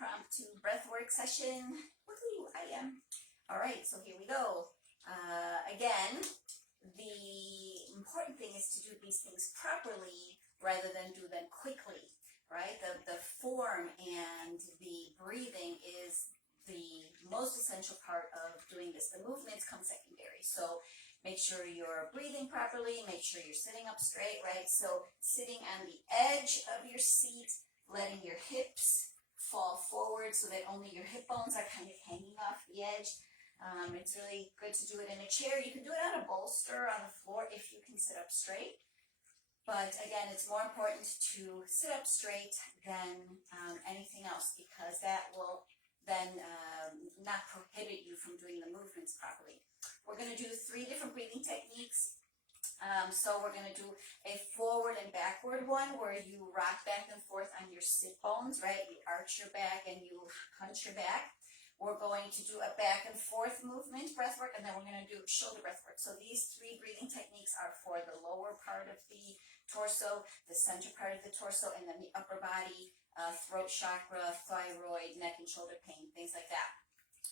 impromptu breathwork session. Woohoo, I am. All right, so here we go. Again, the important thing is to do these things properly rather than do them quickly, right? The form and the breathing is the most essential part of doing this. The movements come secondary. So make sure you're breathing properly, make sure you're sitting up straight, right? So sitting on the edge of your seat, letting your hips fall forward so that only your hip bones are kind of hanging off the edge. It's really good to do it in a chair. You can do it on a bolster on the floor if you can sit up straight. But again, it's more important to sit up straight than anything else, because that will then not prohibit you from doing the movements properly. We're going to do 3 different breathing techniques. So we're going to do a forward and backward one where you rock back and forth on your sit bones, right? You arch your back and you hunch your back. We're going to do a back and forth movement breath work, and then we're going to do shoulder breath work. So these 3 breathing techniques are for the lower part of the torso, the center part of the torso, and then the upper body, throat chakra, thyroid, neck and shoulder pain, things like that.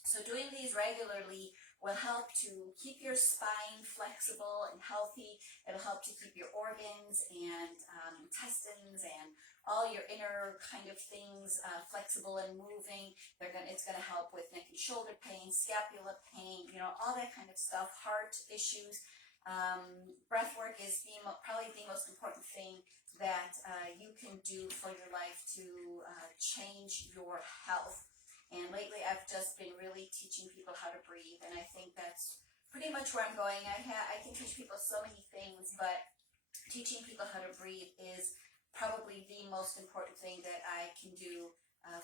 So doing these regularly will help to keep your spine flexible and healthy. It'll help to keep your organs and intestines and all your inner kind of things flexible and moving. It's going to help with neck and shoulder pain, scapula pain, all that kind of stuff, heart issues. Breath work is probably the most important thing that you can do for your life to change your health. And lately I've just been really teaching people how to breathe, and I think that's pretty much where I'm going. I can teach people so many things, but teaching people how to breathe is probably the most important thing that I can do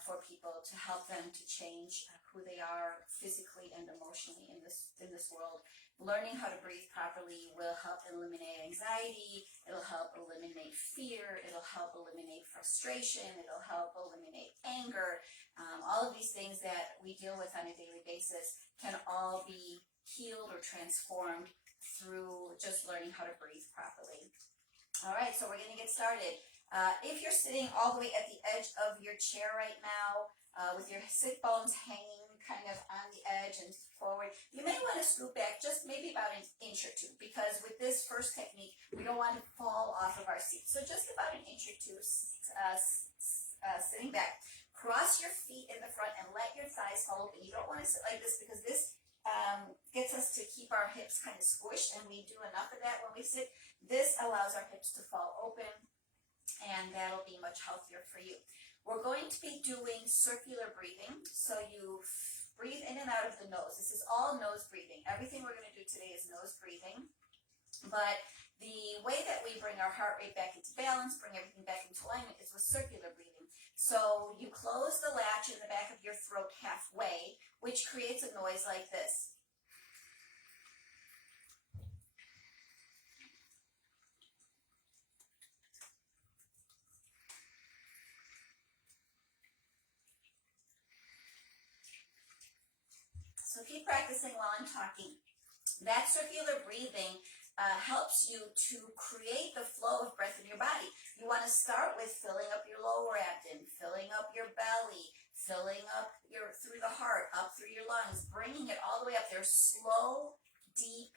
for people to help them to change who they are physically and emotionally in this world. Learning how to breathe properly will help eliminate anxiety, it'll help eliminate fear, it'll help eliminate frustration, it'll help eliminate anger. All of these things that we deal with on a daily basis can all be healed or transformed through just learning how to breathe properly. All right, so we're going to get started. If you're sitting all the way at the edge of your chair right now, with your sit bones hanging kind of on the edge and forward, you may want to scoot back just maybe about an inch or 2, because with this first technique, we don't want to fall off of our seat. So just about an inch or 2 sitting back. Cross your feet in the front and let your thighs fall open. You don't want to sit like this, because this gets us to keep our hips kind of squished, and we do enough of that when we sit. This allows our hips to fall open, and that'll be much healthier for you. We're going to be doing circular breathing, so you breathe in and out of the nose. This is all nose breathing. Everything we're going to do today is nose breathing, but the way that we bring our heart rate back into balance, bring everything back into alignment, is with circular breathing. So you close the latch in the back of your throat halfway, which creates a noise like this. So keep practicing while I'm talking. That circular breathing helps you to create the flow of breath in your body. You want to start with filling up your lower abdomen, filling up your belly, filling up through the heart, up through your lungs, bringing it all the way up there. Slow, deep,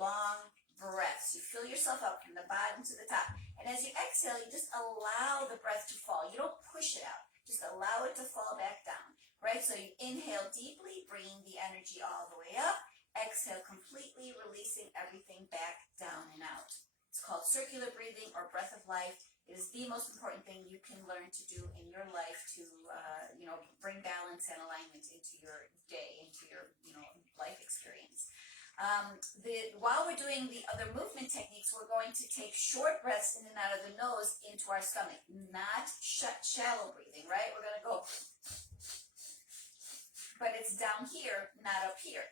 long breaths. You fill yourself up from the bottom to the top. And as you exhale, you just allow the breath to fall. You don't push it out. Just allow it to fall back down. Right, so you inhale deeply, bringing the energy all the way up. Exhale completely, releasing everything back down and out. It's called circular breathing or breath of life. It is the most important thing you can learn to do in your life to, bring balance and alignment into your day, into your, life experience. While we're doing the other movement techniques, we're going to take short breaths in and out of the nose into our stomach, not shallow breathing, right? We're going to go, but it's down here, not up here.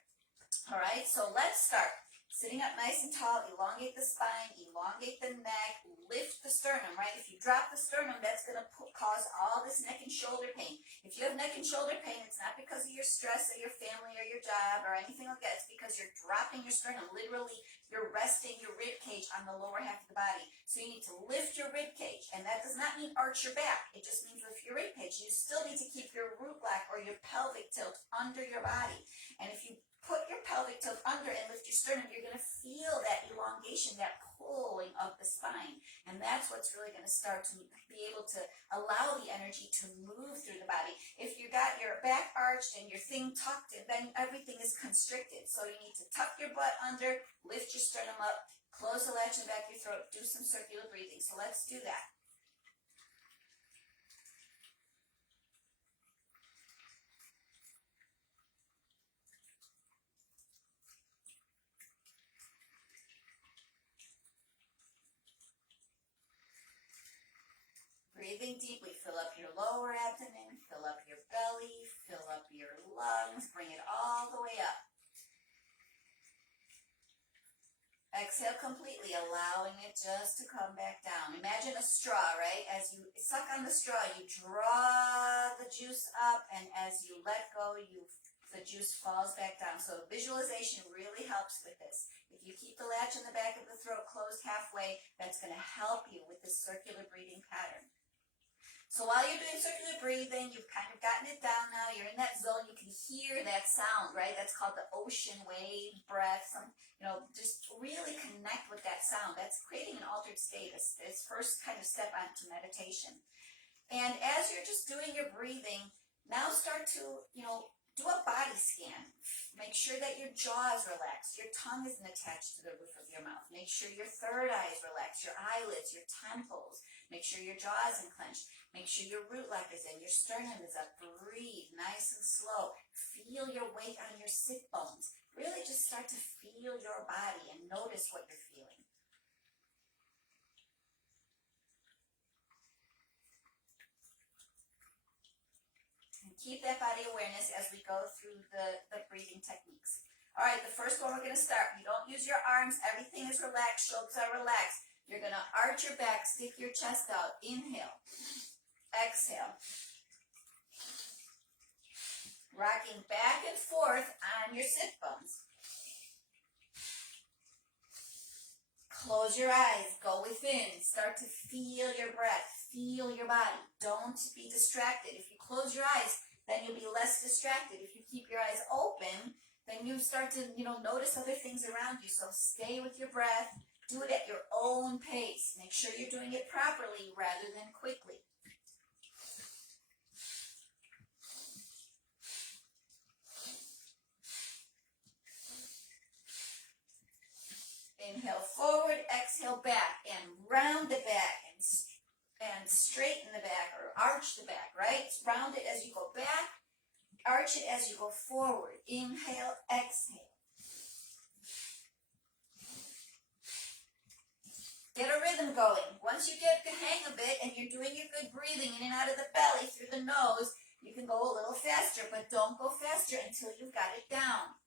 All right, so let's start. Sitting up nice and tall, elongate the spine, elongate the neck, lift the sternum, right? If you drop the sternum, that's going to cause all this neck and shoulder pain. If you have neck and shoulder pain, it's not because of your stress or your family or your job or anything like that. It's because you're dropping your sternum. Literally, you're resting your rib cage on the lower half of the body. So you need to lift your rib cage. And that does not mean arch your back. It just means lift your rib cage. You still need to keep your root block or your pelvic tilt under your body. And if you put your pelvic tilt under and lift your sternum, you're going to feel that elongation, that pulling of the spine. And that's what's really going to start to be able to allow the energy to move through the body. If you got your back arched and your thing tucked, then everything is constricted. So you need to tuck your butt under, lift your sternum up, close the latch in the back of your throat, do some circular breathing. So let's do that. Breathing deeply, fill up your lower abdomen, fill up your belly, fill up your lungs, bring it all the way up. Exhale completely, allowing it just to come back down. Imagine a straw, right? As you suck on the straw, you draw the juice up, and as you let go, the juice falls back down. So visualization really helps with this. If you keep the latch in the back of the throat closed halfway, that's going to help you with this circular breathing pattern. So while you're doing circular breathing, you've kind of gotten it down now, you're in that zone, you can hear that sound, right? That's called the ocean wave breath. Just really connect with that sound. That's creating an altered state, this first kind of step onto meditation. And as you're just doing your breathing, now start to, do a body scan. Make sure that your jaw is relaxed, your tongue isn't attached to the roof of your mouth. Make sure your third eye is relaxed, your eyelids, your temples. Make sure your jaw isn't clenched. Make sure your root lock is in, your sternum is up. Breathe nice and slow. Feel your weight on your sit bones. Really just start to feel your body and notice what you're feeling. And keep that body awareness as we go through the breathing techniques. All right, the first one we're going to start. You don't use your arms. Everything is relaxed. Shoulders are relaxed. You're going to arch your back, stick your chest out. Inhale. Exhale. Rocking back and forth on your sit bones. Close your eyes. Go within. Start to feel your breath. Feel your body. Don't be distracted. If you close your eyes, then you'll be less distracted. If you keep your eyes open, then you start to, notice other things around you. So stay with your breath. Do it at your own pace. Make sure you're doing it properly rather than quickly. Inhale forward, exhale back, and round the back, and straighten the back, or arch the back, right? Round it as you go back, arch it as you go forward. Inhale, exhale. Get a rhythm going. Once you get the hang of it, and you're doing your good breathing in and out of the belly through the nose, you can go a little faster, but don't go faster until you've got it down.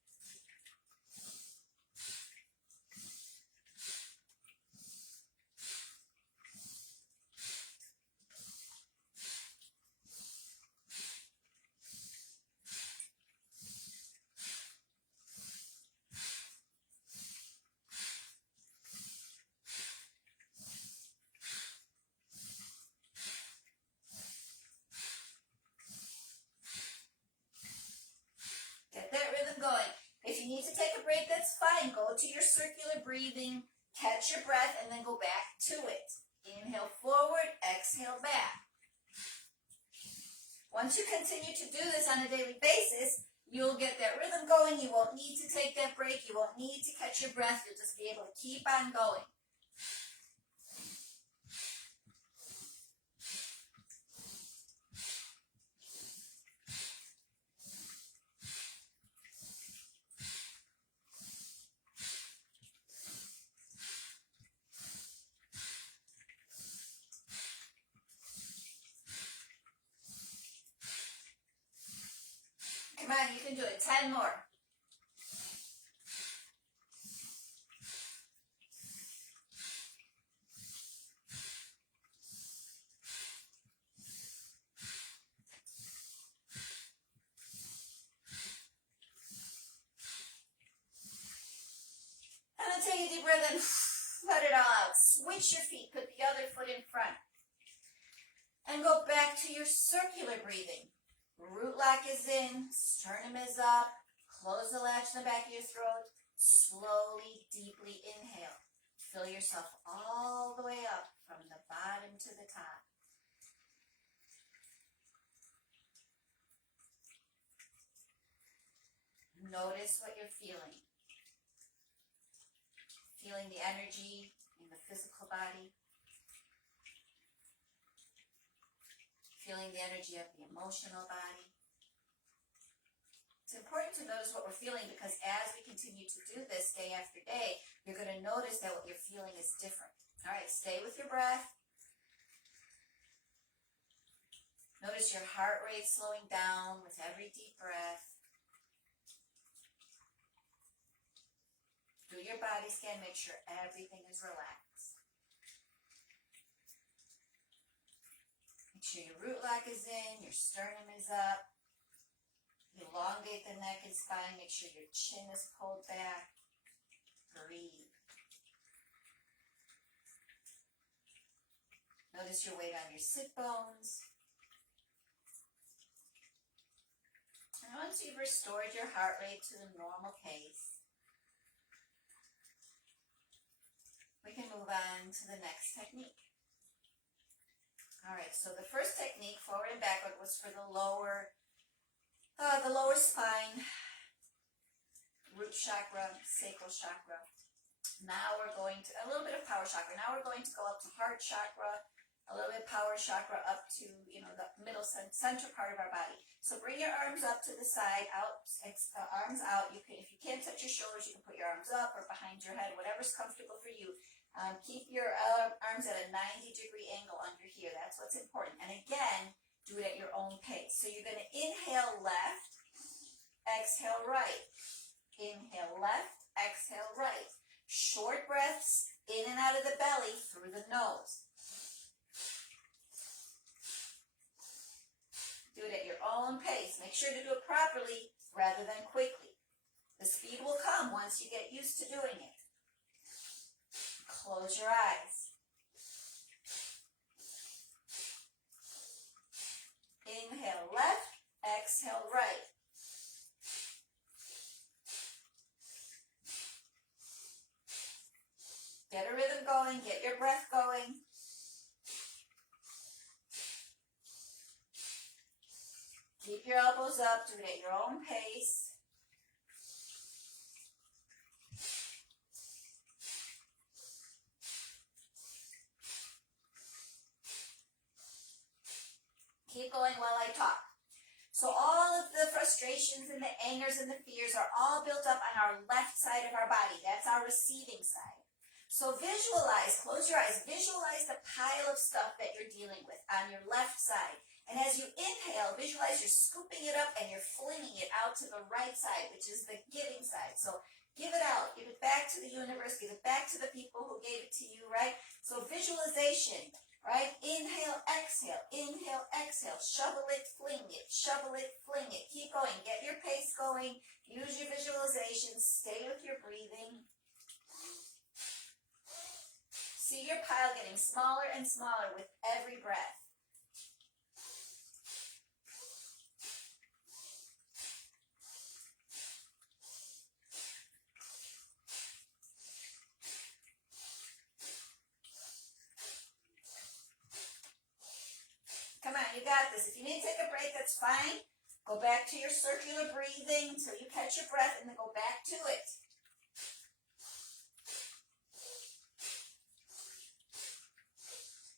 Get that rhythm going. If you need to take a break, that's fine. Go to your circular breathing, catch your breath, and then go back to it. Inhale forward, exhale back. Once you continue to do this on a daily basis, you'll get that rhythm going. You won't need to take that break. You won't need to catch your breath. You'll just be able to keep on going. Come on, you can do it. 10 more. breath in, let it all out. Switch your feet, put the other foot in front. And go back to your circular breathing. Root lock is in, sternum is up, close the latch in the back of your throat. Slowly, deeply inhale. Fill yourself all the way up from the bottom to the top. Notice what you're feeling. Feeling the energy in the physical body. Feeling the energy of the emotional body. It's important to notice what we're feeling because as we continue to do this day after day, you're going to notice that what you're feeling is different. All right, stay with your breath. Notice your heart rate slowing down with every deep breath. Do your body scan, make sure everything is relaxed. Make sure your root lock is in, your sternum is up. Elongate the neck and spine, make sure your chin is pulled back. Breathe. Notice your weight on your sit bones. And once you've restored your heart rate to the normal pace, we can move on to the next technique. All right, so the first technique, forward and backward, was for the lower spine, root chakra, sacral chakra. Now we're going to, a little bit of power chakra. Now we're going to go up to heart chakra, a little bit of power chakra up to, the middle center part of our body. So bring your arms up to the side, arms out. You can, if you can't touch your shoulders, you can put your arms up or behind your head, whatever's comfortable for you. Keep your arms at a 90-degree angle under here. That's what's important. And again, do it at your own pace. So you're going to inhale left, exhale right. Inhale left, exhale right. Short breaths in and out of the belly through the nose. Do it at your own pace. Make sure to do it properly rather than quickly. The speed will come once you get used to doing it. Close your eyes. Inhale left, exhale right. Get a rhythm going, get your breath going. Keep your elbows up, do it at your own pace. Keep going while I talk. So all of the frustrations and the angers and the fears are all built up on our left side of our body. That's our receiving side. So visualize, close your eyes, visualize the pile of stuff that you're dealing with on your left side. And as you inhale, visualize you're scooping it up and you're flinging it out to the right side, which is the giving side. So give it out, give it back to the universe, give it back to the people who gave it to you, right? So visualization. Right? Inhale, exhale, shovel it, fling it, shovel it, fling it. Keep going, get your pace going, use your visualization, stay with your breathing. See your pile getting smaller and smaller with every breath. Come on, you got this. If you need to take a break, that's fine. Go back to your circular breathing until you catch your breath and then go back to it.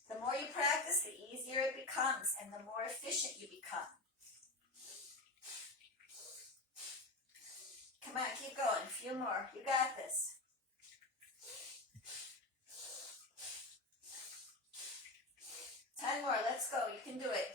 The more you practice, the easier it becomes and the more efficient you become. Come on, keep going. A few more. You got this. Ten more. Let's go. You can do it.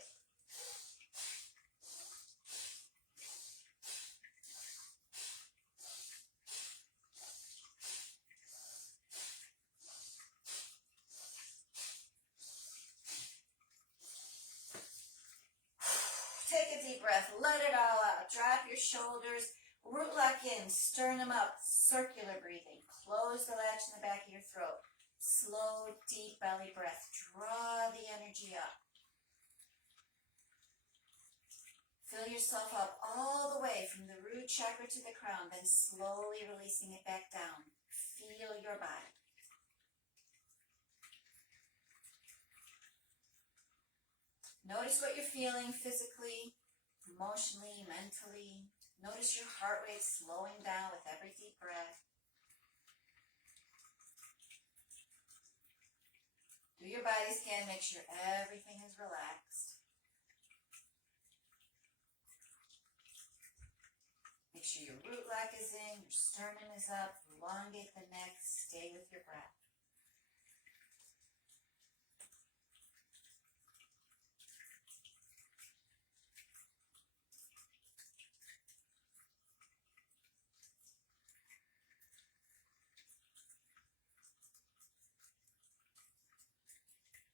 Take a deep breath. Let it all out. Drop your shoulders. Root lock in, sternum up, circular breathing. Close the latch in the back of your throat. Slow, deep belly breath. Draw the energy up. Fill yourself up all the way from the root chakra to the crown, then slowly releasing it back down. Feel your body. Notice what you're feeling physically, emotionally, mentally. Notice your heart rate slowing down with every deep breath. Do your body scan, make sure everything is relaxed. Make sure your root lock is in, your sternum is up, elongate the neck, stay with your breath.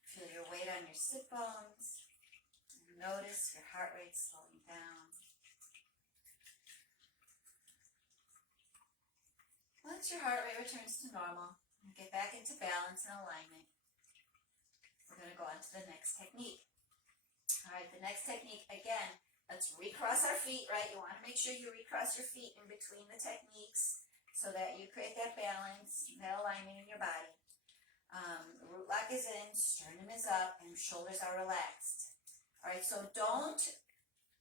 Feel your weight on your sit bones. Notice your heart rate slowing down. Once your heart rate returns to normal, you get back into balance and alignment. We're going to go on to the next technique. All right, the next technique, again, let's recross our feet, right? You want to make sure you recross your feet in between the techniques so that you create that balance, that alignment in your body. The root lock is in, sternum is up, and shoulders are relaxed. All right, so don't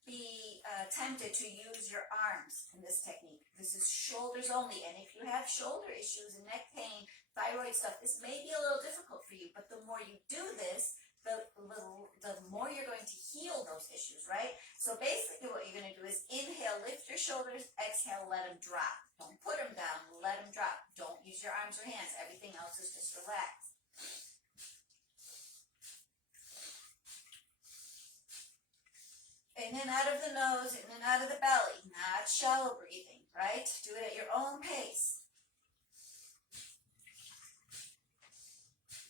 be tempted to use your arms in this technique. This is shoulders only, and if you have shoulder issues and neck pain, thyroid stuff, this may be a little difficult for you, but the more you do this, the more you're going to heal those issues, right? So basically what you're going to do is inhale, lift your shoulders, exhale, let them drop. Don't put them down, let them drop. Don't use your arms or hands. Everything else is just relaxed. In and out of the nose, in and out of the belly, not shallow breathing, right? Do it at your own pace.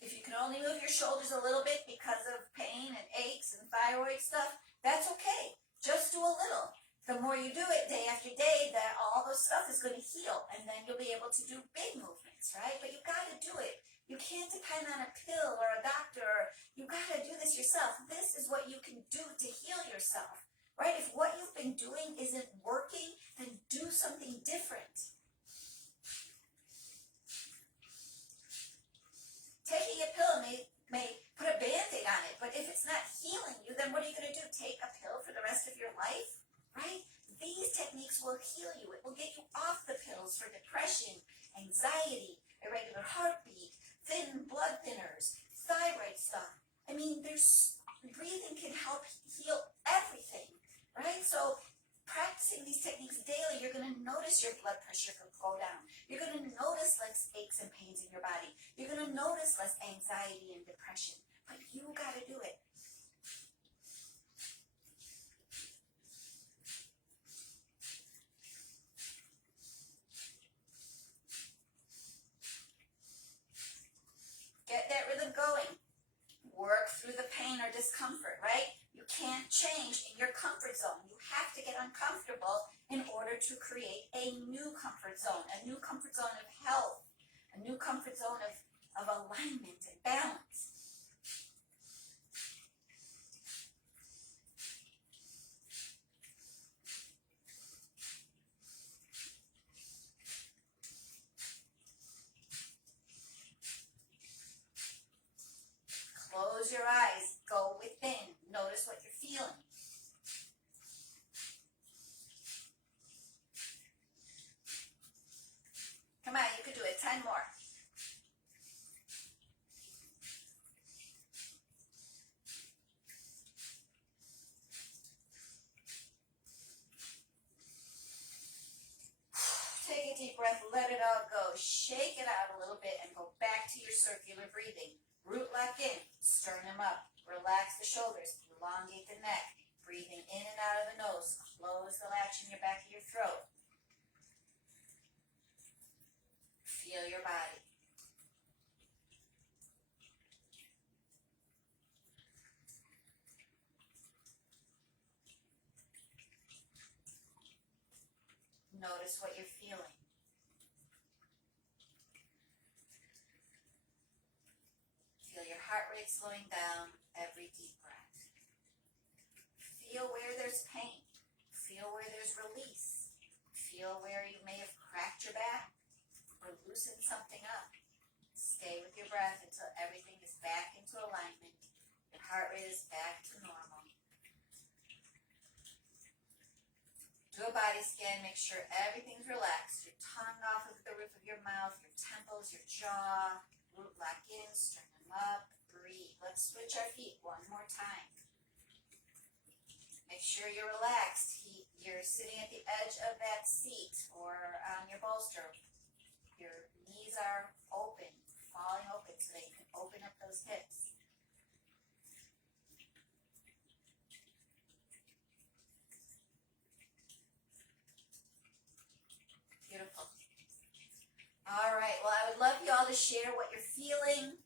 If you can only move your shoulders a little bit because of pain and aches and thyroid stuff, that's okay. Just do a little. The more you do it day after day, that all those stuff is going to heal, and then you'll be able to do big movements, right? But you've got to do it. You can't depend on a pill or a doctor. You've got to do this yourself. This is what you can do to heal yourself, right? If what you've been doing isn't working, then do something different. Taking a pill may put a Band-Aid on it, but if it's not healing you, then what are you going to do? Take a pill for the rest of your life, right? These techniques will heal you. It will get you off the pills for depression, anxiety, irregular heartbeat, thin blood thinners, thyroid stuff. I mean, breathing can help heal everything, right? So practicing these techniques daily, you're going to notice your blood pressure go down. You're going to notice less aches and pains in your body. You're going to notice less anxiety and depression. But you got to do it. Get that rhythm going. Work through the pain or discomfort, right? You can't change in your comfort zone. You have to get uncomfortable in order to create a new comfort zone of health, a new comfort zone of alignment and balance. Close your eyes, go within, notice what you're feeling. Come on, you can do it. 10 more. Take a deep breath, let it all go. Shake it out a little bit and go back to your circular breathing. Root lock in, sternum up. Relax the shoulders, elongate the neck. Breathing in and out of the nose. Close the latch in your back of your throat. Feel your body. Notice what you're feeling. Feel your heart rate slowing down every deep breath. Feel where there's pain. Feel where there's release. Feel where you may have cracked your back or loosened something up. Stay with your breath until everything is back into alignment. Your heart rate is back to normal. Do a body scan, make sure everything's relaxed. Your tongue off of the roof of your mouth, your temples, your jaw. Root lock in, string them up, breathe. Let's switch our feet one more time. Make sure you're relaxed. You're sitting at the edge of that seat or on your bolster. Your knees are open, falling open so that you can open up those hips. Beautiful. All right. Well, I would love you all to share what you're feeling.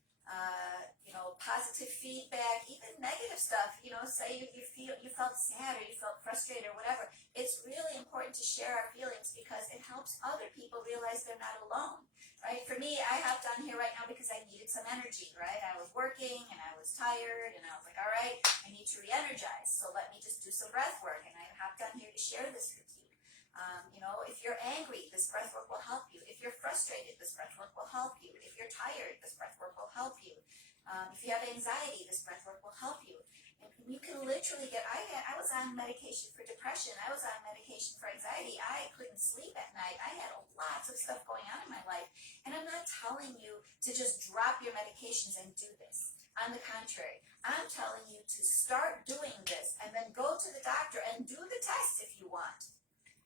Positive feedback, even negative stuff. Say you felt sad or you felt frustrated or whatever. It's really important to share our feelings because it helps other people realize they're not alone. Right? For me, I hopped on here right now because I needed some energy. Right? I was working and I was tired and I was like, all right, I need to re-energize. So let me just do some breath work, and I hopped on here to share this with you. If you're angry, this breath work will help you. If you're frustrated, this breath work will help you. If you're tired, this breath work will help you. If you have anxiety, this breath work will help you. And you can literally I was on medication for depression. I was on medication for anxiety. I couldn't sleep at night. I had lots of stuff going on in my life. And I'm not telling you to just drop your medications and do this. On the contrary, I'm telling you to start doing this and then go to the doctor and do the test if you want.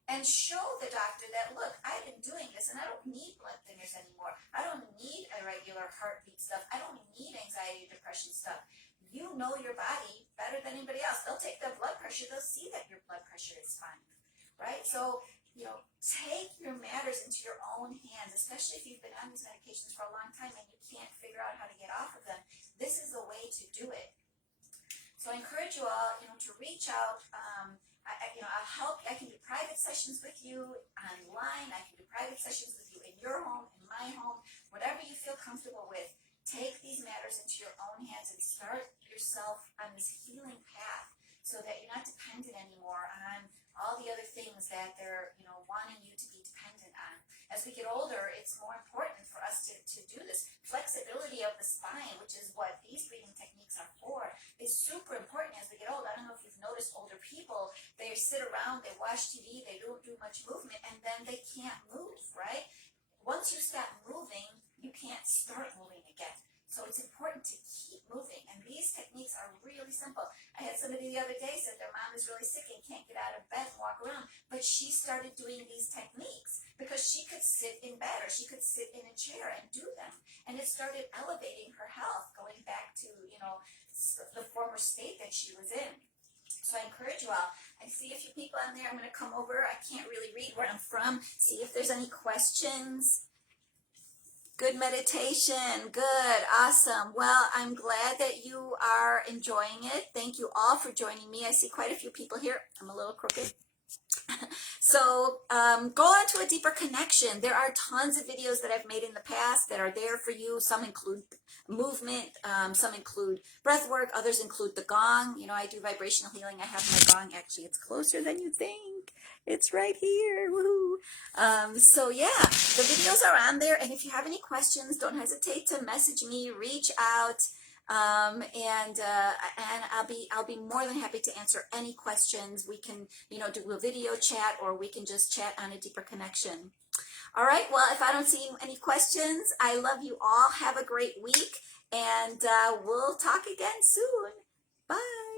And show the doctor that, look, I've been doing this and I don't need blood thinners anymore. I don't need irregular heartbeat stuff. I don't need anxiety or depression stuff. You know your body better than anybody else. They'll take their blood pressure. They'll see that your blood pressure is fine, right? So, take your matters into your own hands, especially if you've been on these medications for a long time and you can't figure out how to get off of them. This is the way to do it. So I encourage you all, to reach out. I'll help. I can do private sessions with you online. I can do private sessions with you in your home, in my home, whatever you feel comfortable with. Take these matters into your own hands and start yourself on this healing path so that you're not dependent anymore on all the other things that they're, wanting you to be dependent on. As we get older, it's more important for us to do this. Flexibility of the spine, which is what these breathing techniques are for, is super important as we get old. I don't know if you've noticed older people, they sit around, they watch TV, they don't do much movement, and then they can't move, right? Once you stop moving, you can't start moving again. So it's important to keep moving. And these techniques are really simple. I had somebody the other day said their mom is really sick and can't get out of bed and walk around. But she started doing these techniques because she could sit in bed or she could sit in a chair and do them. And it started elevating her health, going back to, the former state that she was in. So I encourage you all. I see a few people on there. I'm going to come over. I can't really read where I'm from. See if there's any questions. Good meditation. Good. Awesome. Well, I'm glad that you are enjoying it. Thank you all for joining me. I see quite a few people here. I'm a little crooked. So go on to a deeper connection. There are tons of videos that I've made in the past that are there for you. Some include movement, some include breath work, others include the gong. I do vibrational healing. I have my gong. Actually, it's closer than you think. It's right here. Woohoo. So yeah, the videos are on there. And if you have any questions, don't hesitate to message me, reach out. And I'll be more than happy to answer any questions. We can, do a video chat, or we can just chat on a deeper connection. All right. Well, if I don't see any questions, I love you all. Have a great week, and we'll talk again soon. Bye.